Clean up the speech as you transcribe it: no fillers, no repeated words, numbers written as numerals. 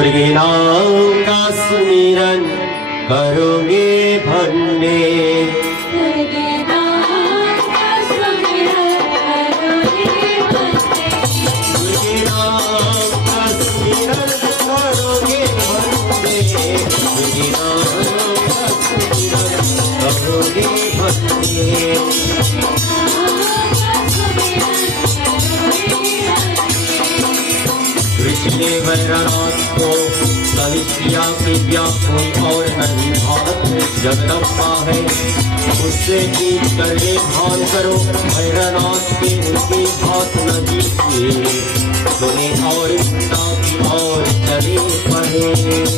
के नाम का सुमिरन करोगे भन्ने पिछले वैरनाथ को कलिसिया की कोई और नहीं भारत में जगदम्बा है। उससे जीत करने भान करो वैरनाथ के उनकी हाथ न जीतिए। सुने और की और चले पड़े।